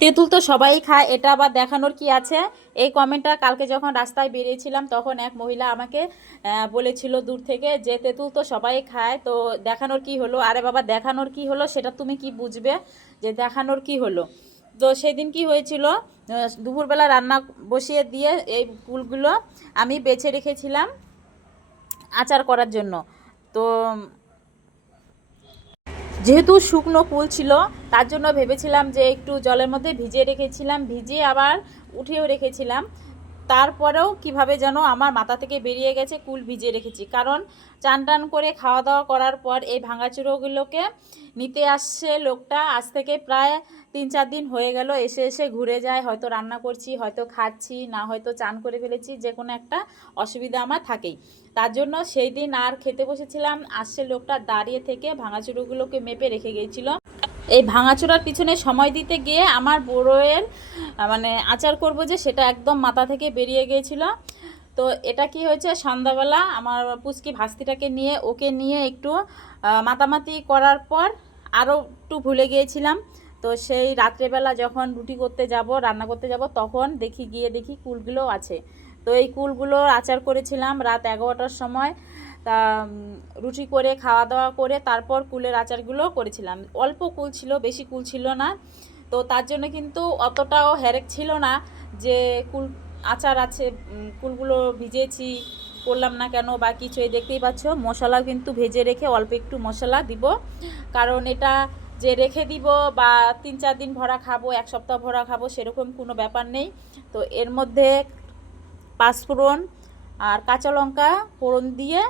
তেঁতুল তো সবাই খায়, এটা আবার দেখানোর কি আছে? এই কমেন্টটা কালকে যখন রাস্তায় বেরিয়েছিলাম তখন এক মহিলা আমাকে বলেছিল দূর থেকে যে তেঁতুল তো সবাই খায়, তো দেখানোর কি হলো? আরে বাবা, দেখানোর কি হলো সেটা তুমি কি বুঝবে যে দেখানোর কি হলো? তো সেদিন কি হয়েছিল, দুপুরবেলা রান্না বসিয়ে দিয়ে এই কুলগুলো আমি বেছে রেখেছিলাম আচার করার জন্য। তো যেহেতু শুকনো কুল ছিল, তার জন্য ভেবেছিলাম যে একটু জলের মধ্যে ভিজিয়ে রেখেছিলাম, ভিজিয়ে আবার উঠিয়েও রেখেছিলাম। তারপরেও কিভাবে যেন আমার মাথা থেকে বেরিয়ে গেছে কুল ভিজিয়ে রেখেছি, কারণ চান টান করে খাওয়া দাওয়া করার পর এই ভাঙাচুরোগুলোকে নিতে আসছে লোকটা। আজ থেকে প্রায় 3-4 দিন হয়ে গেল, এসে এসে ঘুরে যায়। হয়তো রান্না করছি, হয়তো খাচ্ছি, না হয়তো চান করে ফেলেছি, যে কোনো একটা অসুবিধা আমার থাকেই। তার জন্য সেই দিন আর খেতে বসেছিলাম, আসছে লোকটা দাঁড়িয়ে থেকে ভাঙাচুরোগুলোকে মেপে রেখে গিয়েছিল। এই ভাঙাচোরার পিছনে সময় দিতে গিয়ে আমার বড়োয়ের মানে আচার করব যে সেটা একদম মাথা থেকে বেরিয়ে গিয়েছিল। তো এটা কি হয়েছে, সন্ধ্যাবেলা আমার পুচকি ভাস্তিটাকে নিয়ে ওকে নিয়ে একটু মাতামাতি করার পর আরও একটু ভুলে গিয়েছিলাম। তো সেই রাত্রেবেলা যখন রুটি করতে যাব, রান্না করতে যাব, তখন দেখি কুলগুলো আছে। তো এই কুলগুলো আচার করেছিলাম রাত 11টার সময়। তা রুটি করে খাওয়া দাওয়া করে তারপর কুলের আচারগুলো করেছিলাম। অল্প কুল ছিল, বেশি কুল ছিল না। তো তার জন্য কিন্তু অতটাও হ্যারেক ছিল না যে কুল আচার আছে, কুলগুলো ভিজেছি, করলাম না কেন বা কিছু। এই দেখতেই পাচ্ছ মশলা কিন্তু ভেজে রেখে অল্প একটু মশলা দিব, কারণ এটা যে রেখে দিব বা 3-4 দিন ভরা খাবো, 1 সপ্তাহ ভরা খাবো, সেরকম কোনো ব্যাপার নেই। তো এর মধ্যে পাঁচফোড়ন আর কাঁচা লঙ্কা ফোড়ন দিয়ে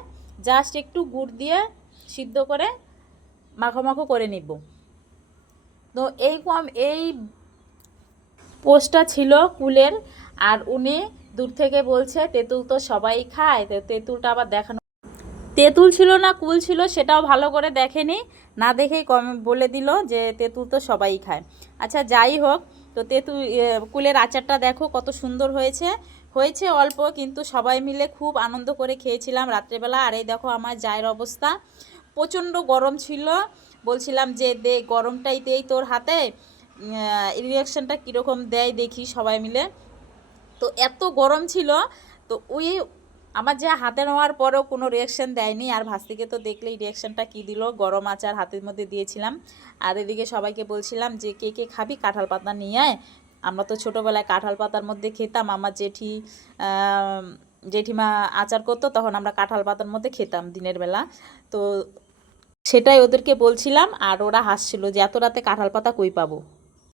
জাস্ট একটু গুড় দিয়ে সিদ্ধ করে মাখো মাখো করে নিব। তো এই পোস্টটা ছিল কুলের। আর উনি দূর থেকে বলছে তেঁতুল তো সবাই খায়, তো তেঁতুলটা আবার দেখানো, তেঁতুল ছিল না কুল ছিল সেটাও ভালো করে দেখেনি, না দেখেই বলে দিল যে তেঁতুল তো সবাই খায়। আচ্ছা যাই হোক, তো কুলের আচারটা দেখো কত সুন্দর হয়েছে। হয়েছে অল্প, কিন্তু সবাই মিলে খুব আনন্দ করে খেয়েছিলাম রাত্রেবেলা। আর এই দেখো আমার জায়ের অবস্থা, প্রচণ্ড গরম ছিল, বলছিলাম যে দে গরমটাই দেই তোর হাতে, রিয়াকশানটা কীরকম দেয় দেখি সবাই মিলে। তো এত গরম ছিল, তো ওই আমার যে হাতে নেওয়ার পরেও কোনো রিয়াকশান দেয়নি। আর ভাস্তিকে তো দেখলেই রিয়াকশানটা কী দিল, গরম আচার হাতের মধ্যে দিয়েছিলাম। আর এদিকে সবাইকে বলছিলাম যে কে কে খাবি কাঁঠাল পাতা নিয়ে আয়। আমরা তো ছোটোবেলায় কাঁঠাল পাতার মধ্যে খেতাম, আমার জেঠিমা আচার করতো, তখন আমরা কাঁঠাল পাতার মধ্যে খেতাম দিনের বেলা। তো সেটাই ওদেরকে বলছিলাম, আর ওরা হাসছিল যে এত রাতে কাঁঠাল পাতা কই পাবো।